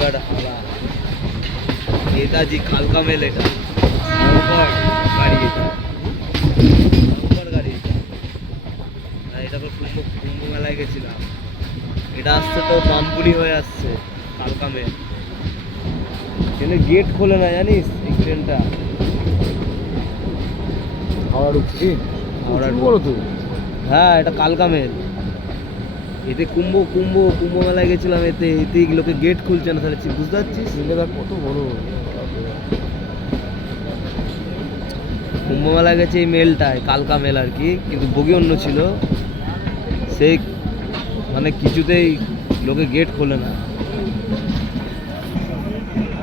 रानीगढ़ हावड़ा नेताजी कालका मेल এটা গাড়ি এটা গাড়ি এটা তো কুম্ভ মেলায় গেছিলাম এটা আসছে তো পাম্পুলি হয়ে আসছে কালকা মেল এখানে গেট খোলে না জানিস এই ট্রেনটা হাওড়া ঢুকছি হাওড়া বলো তো হ্যাঁ এটা কালকা মেল এতে কুম্ভ মেলায় গেছিলাম এতে লোকে গেট খুলছে না তাহলে বুঝতে পারছিস কত বড় কুম্ভ মেলায় গেছে এই মেলটায় কালকা মেল আর কি কিন্তু বগি অন্য ছিল সেই মানে কিছুতেই লোকে গেট খোলে না